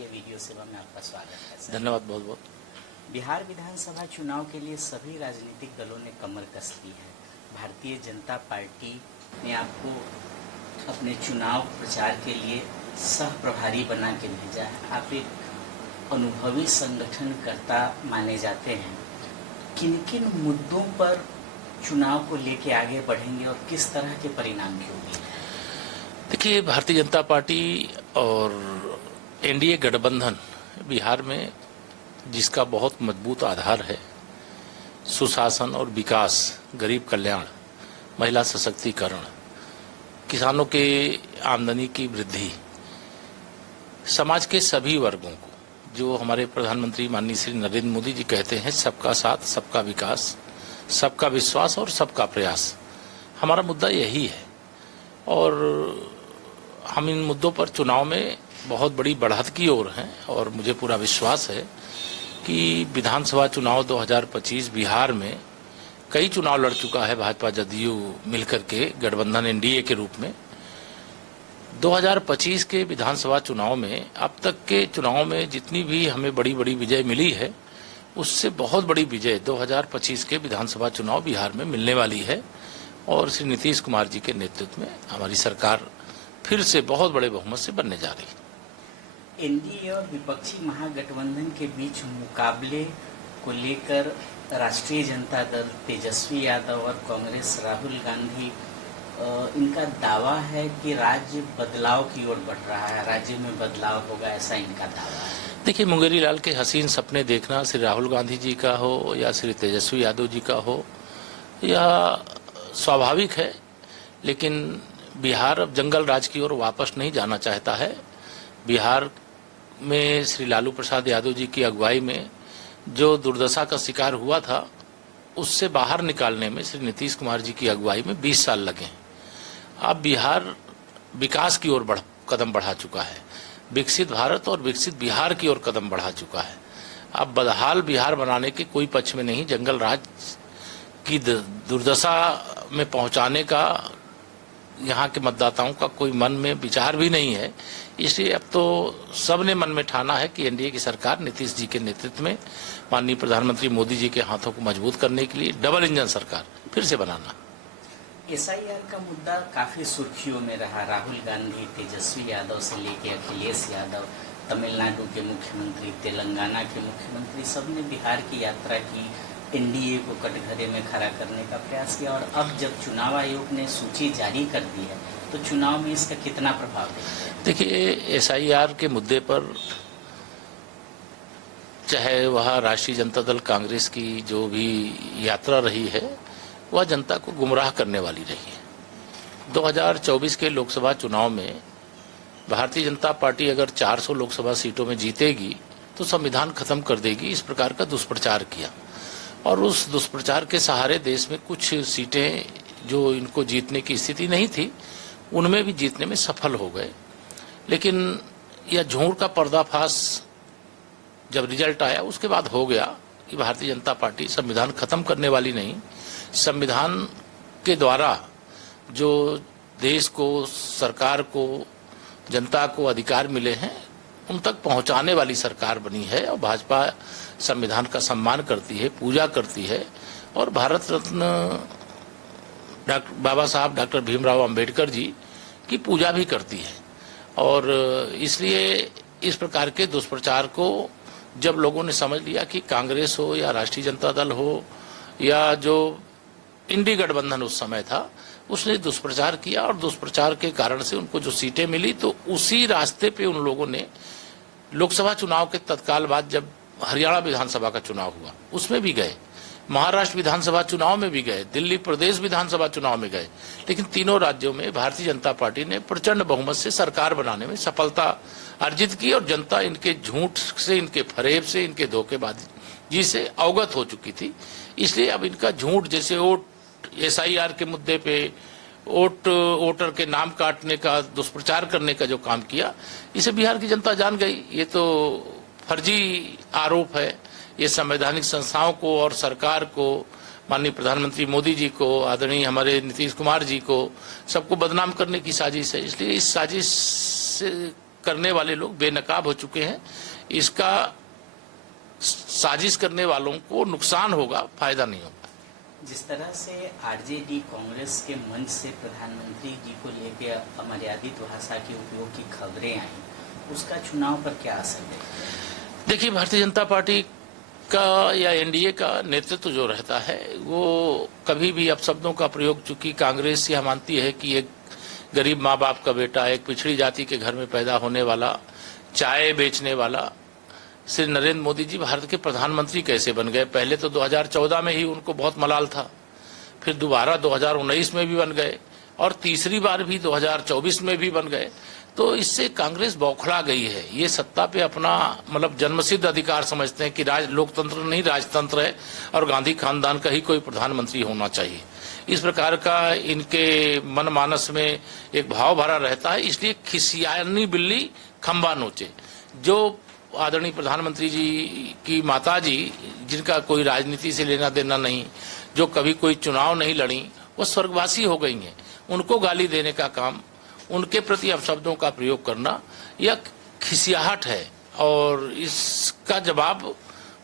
राष्ट्रीय वीडियो सेवा में आपका स्वागत है सर। धन्यवाद बहुत बहुत। बिहार विधानसभा चुनाव के लिए सभी राजनीतिक दलों ने कमर कस ली है। भारतीय जनता पार्टी ने आपको अपने चुनाव प्रचार के लिए सह प्रभारी बना के भेजा है। आप एक अनुभवी संगठनकर्ता माने जाते हैं। किन किन मुद्दों पर चुनाव को लेके आगे बढ़ेंगे और किस तरह के परिणाम की उम्मीद है? देखिए, भारतीय जनता पार्टी और एनडीए गठबंधन बिहार में जिसका बहुत मजबूत आधार है, सुशासन और विकास, गरीब कल्याण, महिला सशक्तिकरण, किसानों के आमदनी की वृद्धि, समाज के सभी वर्गों को, जो हमारे प्रधानमंत्री माननीय श्री नरेंद्र मोदी जी कहते हैं, सबका साथ, सबका विकास, सबका विश्वास और सबका प्रयास, हमारा मुद्दा यही है। और हम इन मुद्दों पर चुनाव में बहुत बड़ी बढ़त की ओर हैं और मुझे पूरा विश्वास है कि विधानसभा चुनाव 2025 बिहार में कई चुनाव लड़ चुका है भाजपा जदयू मिलकर के गठबंधन एनडीए के रूप में। 2025 के विधानसभा चुनाव में अब तक के चुनाव में जितनी भी हमें बड़ी बड़ी विजय मिली है, उससे बहुत बड़ी विजय 2025 के विधानसभा चुनाव बिहार में मिलने वाली है। और श्री नीतीश कुमार जी के नेतृत्व में हमारी सरकार फिर से बहुत बड़े बहुमत से बनने जा रही है। एनडीए और विपक्षी महागठबंधन के बीच मुकाबले को लेकर राष्ट्रीय जनता दल, तेजस्वी यादव और कांग्रेस राहुल गांधी, इनका दावा है कि राज्य बदलाव की ओर बढ़ रहा है, राज्य में बदलाव होगा, ऐसा इनका दावा है। देखिए, मुंगेरी लाल के हसीन सपने देखना श्री राहुल गांधी जी का हो या श्री तेजस्वी यादव जी का हो, यह स्वाभाविक है। लेकिन बिहार अब जंगल राज की ओर वापस नहीं जाना चाहता है। बिहार में श्री लालू प्रसाद यादव जी की अगुवाई में जो दुर्दशा का शिकार हुआ था, उससे बाहर निकालने में श्री नीतीश कुमार जी की अगुवाई में 20 साल लगे। अब बिहार विकास की ओर कदम बढ़ा चुका है, विकसित भारत और विकसित बिहार की ओर कदम बढ़ा चुका है। अब बदहाल बिहार बनाने के कोई पक्ष में नहीं, जंगल राज की दुर्दशा में पहुंचाने का यहाँ के मतदाताओं का कोई मन में विचार भी नहीं है। इसलिए अब तो सबने मन में ठाना है कि एनडीए की सरकार नीतीश जी के नेतृत्व में माननीय प्रधानमंत्री मोदी जी के हाथों को मजबूत करने के लिए डबल इंजन सरकार फिर से बनाना। एसआईआर का मुद्दा काफी सुर्खियों में रहा। राहुल गांधी, तेजस्वी यादव से लेकर अखिलेश यादव, तमिलनाडु के मुख्यमंत्री, तेलंगाना के मुख्यमंत्री, सबने बिहार की यात्रा की, एनडीए को कटघरे में खड़ा करने का प्रयास किया। और अब जब चुनाव आयोग ने सूची जारी कर दी है, तो चुनाव में इसका कितना प्रभाव है? देखिए, एसआईआर के मुद्दे पर चाहे वह राष्ट्रीय जनता दल कांग्रेस की जो भी यात्रा रही है, वह जनता को गुमराह करने वाली रही है। 2024 के लोकसभा चुनाव में भारतीय जनता पार्टी अगर 400 लोकसभा सीटों में जीतेगी तो संविधान खत्म कर देगी, इस प्रकार का दुष्प्रचार किया। और उस दुष्प्रचार के सहारे देश में कुछ सीटें जो इनको जीतने की स्थिति नहीं थी, उनमें भी जीतने में सफल हो गए। लेकिन यह झूठ का पर्दाफाश जब रिजल्ट आया, उसके बाद हो गया कि भारतीय जनता पार्टी संविधान खत्म करने वाली नहीं, संविधान के द्वारा जो देश को, सरकार को, जनता को अधिकार मिले हैं, उन तक पहुंचाने वाली सरकार बनी है। और भाजपा संविधान का सम्मान करती है, पूजा करती है और भारत रत्न बाबा साहब डॉक्टर भीमराव अंबेडकर जी की पूजा भी करती है। और इसलिए इस प्रकार के दुष्प्रचार को जब लोगों ने समझ लिया कि कांग्रेस हो या राष्ट्रीय जनता दल हो या जो इंडी गठबंधन उस समय था, उसने दुष्प्रचार किया और दुष्प्रचार के कारण से उनको जो सीटें मिली, तो उसी रास्ते पे उन लोगों ने लोकसभा चुनाव के तत्काल बाद जब हरियाणा विधानसभा का चुनाव हुआ उसमें भी गए, महाराष्ट्र विधानसभा चुनाव में भी गए, दिल्ली प्रदेश विधानसभा चुनाव में गए। लेकिन तीनों राज्यों में भारतीय जनता पार्टी ने प्रचंड बहुमत से सरकार बनाने में सफलता अर्जित की और जनता इनके झूठ से, इनके फरेब से, इनके धोखेबाजी से अवगत हो चुकी थी। इसलिए अब इनका झूठ, जैसे वोट एसआईआर के मुद्दे पे वोटर के नाम काटने का, दुष्प्रचार करने का जो काम किया, इसे बिहार की जनता जान गई। ये तो फर्जी आरोप है। ये संवैधानिक संस्थाओं को और सरकार को, माननीय प्रधानमंत्री मोदी जी को, आदरणीय हमारे नीतीश कुमार जी को, सबको बदनाम करने की साजिश है। इसलिए इस साजिश करने वाले लोग बेनकाब हो चुके हैं। इसका साजिश करने वालों को नुकसान होगा, फायदा नहीं होगा। जिस तरह से आरजेडी कांग्रेस के मंच से प्रधानमंत्री जी को लेकर अमर्यादित भाषा के उपयोग की खबरें आई, उसका चुनाव पर क्या असर है? देखिए, भारतीय जनता पार्टी का या एनडीए का नेतृत्व जो रहता है वो कभी भी अपशब्दों का प्रयोग, चूंकि कांग्रेस यह मानती है कि एक गरीब माँ बाप का बेटा, एक पिछड़ी जाति के घर में पैदा होने वाला, चाय बेचने वाला श्री नरेंद्र मोदी जी भारत के प्रधानमंत्री कैसे बन गए। पहले तो 2014 में ही उनको बहुत मलाल था, फिर दोबारा 2019 में भी बन गए और तीसरी बार भी 2024 में भी बन गए। तो इससे कांग्रेस बौखला गई है। ये सत्ता पे अपना मतलब जन्मसिद्ध अधिकार समझते हैं कि लोकतंत्र नहीं राजतंत्र है और गांधी खानदान का ही कोई प्रधानमंत्री होना चाहिए। इस प्रकार का इनके मनमानस में एक भाव भरा रहता है। इसलिए खिसियानी बिल्ली खंबा नोचे। जो आदरणीय प्रधानमंत्री जी की माता जी, जिनका कोई राजनीति से लेना देना नहीं, जो कभी कोई चुनाव नहीं लड़ी, वो स्वर्गवासी हो गई हैं। उनको गाली देने का काम, उनके प्रति अपशब्दों का प्रयोग करना यह खिसियाहट है और इसका जवाब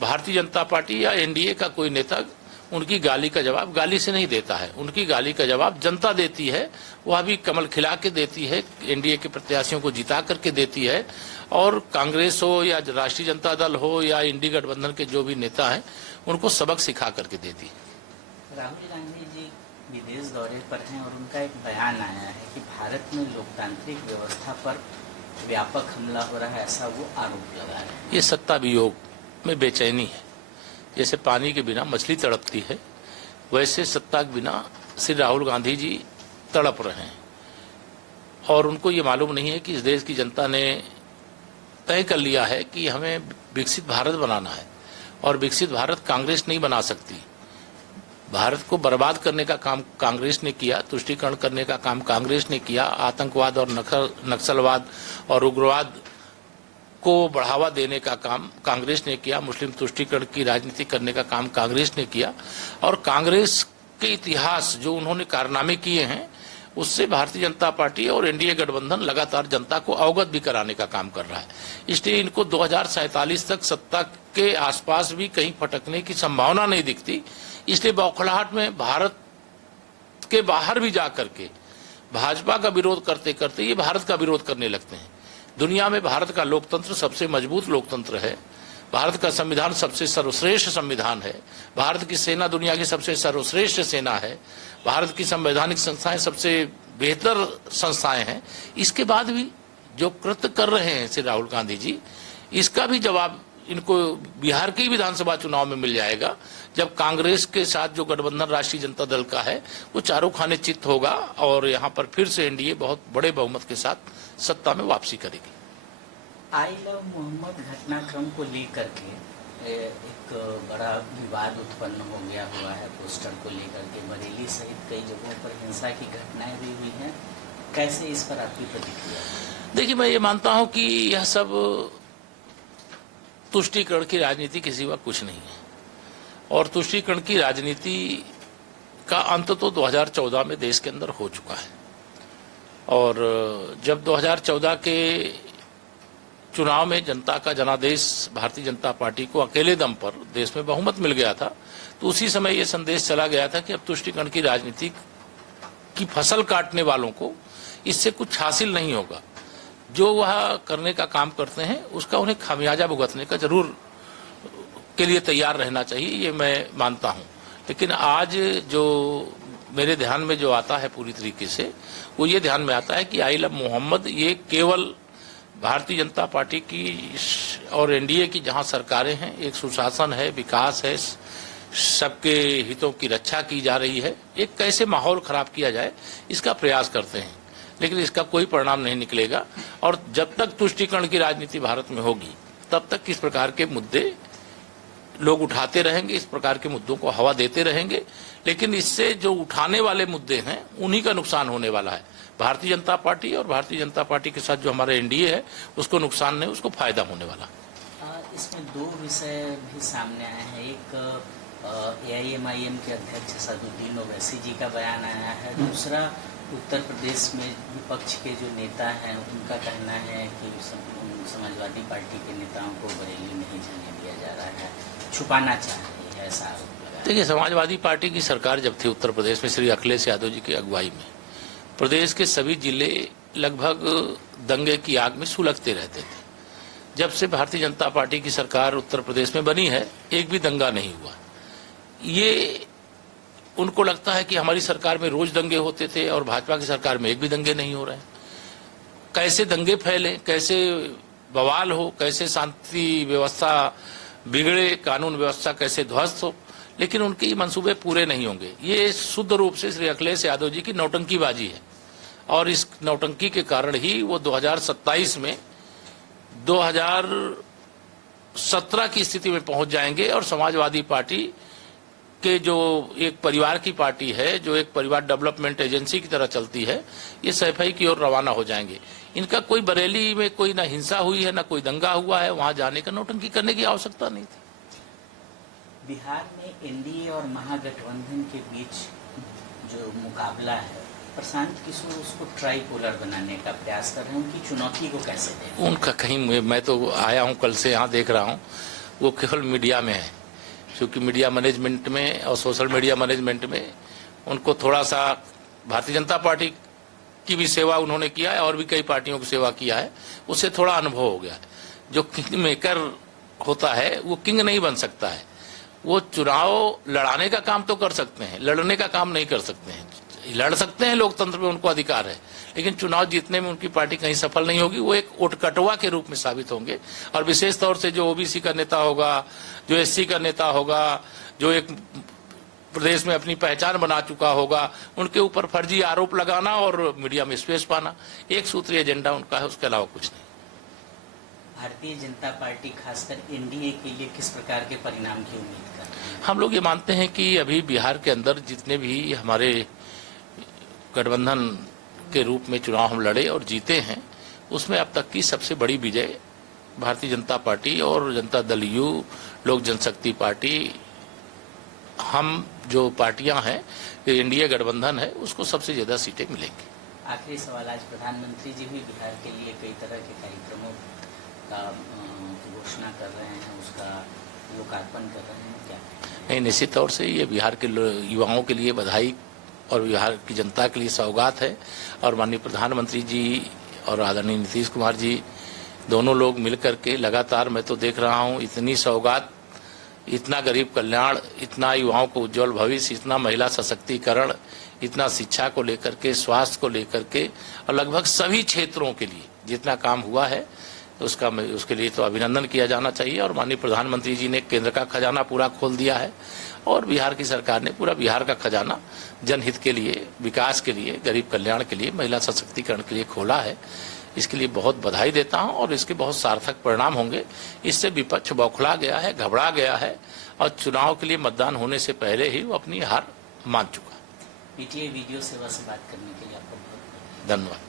भारतीय जनता पार्टी या एनडीए का कोई नेता उनकी गाली का जवाब गाली से नहीं देता है। उनकी गाली का जवाब जनता देती है, वह भी कमल खिला के देती है, एनडीए के प्रत्याशियों को जिता करके देती है। और कांग्रेस हो या राष्ट्रीय जनता दल हो या इंडी गठबंधन के जो भी नेता हैं, उनको सबक सिखा करके देती है। राहुल गांधी जी विदेश दौरे पर हैं और उनका एक बयान आया है कि भारत में लोकतांत्रिक व्यवस्था पर व्यापक हमला हो रहा है, ऐसा वो आरोप लगा रहे हैं। ये सत्ता वियोग में बेचैनी है। जैसे पानी के बिना मछली तड़पती है, वैसे सत्ता के बिना श्री राहुल गांधी जी तड़प रहे हैं और उनको ये मालूम नहीं है कि इस देश की जनता ने तय कर लिया है कि हमें विकसित भारत बनाना है और विकसित भारत कांग्रेस नहीं बना सकती। भारत को बर्बाद करने का काम कांग्रेस ने किया, तुष्टीकरण करने का काम कांग्रेस ने किया, आतंकवाद और नक्सलवाद और उग्रवाद को बढ़ावा देने का काम कांग्रेस ने किया, मुस्लिम तुष्टीकरण की राजनीति करने का काम कांग्रेस ने किया। और कांग्रेस के इतिहास जो उन्होंने कारनामे किए हैं, उससे भारतीय जनता पार्टी और एनडीए गठबंधन लगातार जनता को अवगत भी कराने का काम कर रहा है। इसलिए इनको 2047 तक सत्ता के आसपास भी कहीं फटकने की संभावना नहीं दिखती। इसलिए बौखलाहट में भारत के बाहर भी जाकर के भाजपा का विरोध करते करते ये भारत का विरोध करने लगते हैं। दुनिया में भारत का लोकतंत्र सबसे मजबूत लोकतंत्र है, भारत का संविधान सबसे सर्वश्रेष्ठ संविधान है, भारत की सेना दुनिया की सबसे सर्वश्रेष्ठ सेना है, भारत की संवैधानिक संस्थाएं सबसे बेहतर संस्थाएं हैं। इसके बाद भी जो कृत्य कर रहे हैं श्री राहुल गांधी जी, इसका भी जवाब इनको बिहार के विधानसभा चुनाव में मिल जाएगा, जब कांग्रेस के साथ जो गठबंधन राष्ट्रीय जनता दल का है वो चारों खाने चित होगा और यहाँ पर फिर से एनडीए बहुत बड़े बहुमत के साथ सत्ता में वापसी करेगी। आई लव मोहम्मद घटनाक्रम को लेकर के एक बड़ा विवाद उत्पन्न हो गया हुआ है। पोस्टर को लेकर के बरेली सहित कई जगहों पर हिंसा की घटनाएं भी हुई हैं। कैसे इस पर आपकी प्रतिक्रिया? देखिए, मैं ये मानता हूं कि यह सब तुष्टीकरण की राजनीति के सिवा कुछ नहीं है और तुष्टीकरण की राजनीति का अंत तो 2014 में देश के अंदर हो चुका है। और जब 2014 के चुनाव में जनता का जनादेश भारतीय जनता पार्टी को अकेले दम पर देश में बहुमत मिल गया था, तो उसी समय यह संदेश चला गया था कि अब तुष्टीकरण की राजनीति की फसल काटने वालों को इससे कुछ हासिल नहीं होगा। जो वह करने का काम करते हैं उसका उन्हें खामियाजा भुगतने का जरूर के लिए तैयार रहना चाहिए, ये मैं मानता हूं। लेकिन आज जो मेरे ध्यान में जो आता है पूरी तरीके से, वो ये ध्यान में आता है कि आई लव मोहम्मद ये केवल भारतीय जनता पार्टी की और एनडीए की जहां सरकारें हैं, एक सुशासन है, विकास है, सबके हितों की रक्षा की जा रही है, एक कैसे माहौल खराब किया जाए इसका प्रयास करते हैं, लेकिन इसका कोई परिणाम नहीं निकलेगा। और जब तक तुष्टीकरण की राजनीति भारत में होगी तब तक इस प्रकार के मुद्दे लोग उठाते रहेंगे, इस प्रकार के मुद्दों को हवा देते रहेंगे। लेकिन इससे जो उठाने वाले मुद्दे हैं उन्हीं का नुकसान होने वाला है। भारतीय जनता पार्टी और भारतीय जनता पार्टी के साथ जो हमारा एनडीए है उसको नुकसान नहीं, उसको फायदा होने वाला। इसमें दो विषय भी सामने आए हैं। एक एआईएमआईएम के अध्यक्ष सदुद्दीन ओवैसी जी का बयान आया है, दूसरा उत्तर प्रदेश में विपक्ष के जो नेता हैं उनका कहना है कि समाजवादी पार्टी के नेताओं को बरेली नहीं जाने दिया जा रहा है, छुपाना चाह रही है, ऐसा आरोप लगा। देखिए, समाजवादी पार्टी की सरकार जब थी उत्तर प्रदेश में श्री अखिलेश यादव जी की अगुवाई में, प्रदेश के सभी जिले लगभग दंगे की आग में सुलगते रहते थे। जब से भारतीय जनता पार्टी की सरकार उत्तर प्रदेश में बनी है, एक भी दंगा नहीं हुआ। ये उनको लगता है कि हमारी सरकार में रोज दंगे होते थे और भाजपा की सरकार में एक भी दंगे नहीं हो रहे हैं। कैसे दंगे फैले, कैसे बवाल हो, कैसे शांति व्यवस्था बिगड़े, कानून व्यवस्था कैसे ध्वस्त हो, लेकिन उनके मंसूबे पूरे नहीं होंगे। ये शुद्ध रूप से श्री अखिलेश यादव जी की नौटंकीबाजी है और इस नौटंकी के कारण ही वो 2027 में 2017 की स्थिति में पहुंच जाएंगे और समाजवादी पार्टी के जो एक परिवार की पार्टी है, जो एक परिवार डेवलपमेंट एजेंसी की तरह चलती है, ये सफाई की ओर रवाना हो जाएंगे। इनका कोई बरेली में कोई ना हिंसा हुई है, ना कोई दंगा हुआ है, वहां जाने का नौटंकी करने की आवश्यकता नहीं थी। बिहार में एनडीए और महागठबंधन के बीच जो मुकाबला है, प्रशांत किशोर उसको ट्राइपोलर बनाने का प्रयास कर रहे हैं, उनकी चुनौती को कैसे देखें? उनका कहीं मैं तो आया हूं, कल से यहाँ देख रहा हूं, वो केवल मीडिया में है, क्योंकि मीडिया मैनेजमेंट में और सोशल मीडिया मैनेजमेंट में उनको थोड़ा सा भारतीय जनता पार्टी की भी सेवा उन्होंने किया है और भी कई पार्टियों की सेवा किया है, उससे थोड़ा अनुभव हो गया है। जो किंग मेकर होता है वो किंग नहीं बन सकता है। वो चुनाव लड़ाने का काम तो कर सकते हैं, लड़ने का काम नहीं कर सकते हैं। लड़ सकते हैं, लोकतंत्र में उनको अधिकार है, लेकिन चुनाव जीतने में उनकी पार्टी कहीं सफल नहीं होगी। वो एक उटकटवा के रूप में साबित होंगे और विशेष तौर से जो ओबीसी का नेता होगा, जो एससी का नेता होगा, जो एक प्रदेश में अपनी पहचान बना चुका होगा, उनके ऊपर फर्जी आरोप लगाना और मीडिया में स्पेस पाना, एक सूत्रीय एजेंडा उनका है, उसके अलावा कुछ नहीं। भारतीय जनता पार्टी खासकर एनडीए के लिए किस प्रकार के परिणाम की उम्मीद कर रही है? हम लोग ये मानते हैं कि अभी बिहार के अंदर जितने भी हमारे गठबंधन के रूप में चुनाव हम लड़े और जीते हैं, उसमें अब तक की सबसे बड़ी विजय भारतीय जनता पार्टी और जनता दल यू, लोक जनशक्ति पार्टी, हम जो पार्टियां हैं, एनडीए गठबंधन है, उसको सबसे ज्यादा सीटें मिलेंगी। आखिरी सवाल, आज प्रधानमंत्री जी भी बिहार के लिए कई तरह के कार्यक्रमों का घोषणा कर रहे हैं, उसका लोकार्पण कर रहे हैं, क्या? नहीं, निश्चित तौर से ये बिहार के युवाओं के लिए बधाई और बिहार की जनता के लिए सौगात है और माननीय प्रधानमंत्री जी और आदरणीय नीतीश कुमार जी दोनों लोग मिलकर के लगातार, मैं तो देख रहा हूं, इतनी सौगात, इतना गरीब कल्याण, इतना युवाओं को उज्जवल भविष्य, इतना महिला सशक्तिकरण, इतना शिक्षा को लेकर के, स्वास्थ्य को लेकर के और लगभग सभी क्षेत्रों के लिए जितना काम हुआ है उसके लिए तो अभिनंदन किया जाना चाहिए। और माननीय प्रधानमंत्री जी ने केंद्र का खजाना पूरा खोल दिया है और बिहार की सरकार ने पूरा बिहार का खजाना जनहित के लिए, विकास के लिए, गरीब कल्याण के लिए, महिला सशक्तिकरण के लिए खोला है। इसके लिए बहुत बधाई देता हूं और इसके बहुत सार्थक परिणाम होंगे। इससे विपक्ष बौखला गया है, घबरा गया है और चुनाव के लिए मतदान होने से पहले ही वो अपनी हार मान चुका। पीटीआई वीडियो सेवा से बात करने के लिए आपको बहुत धन्यवाद।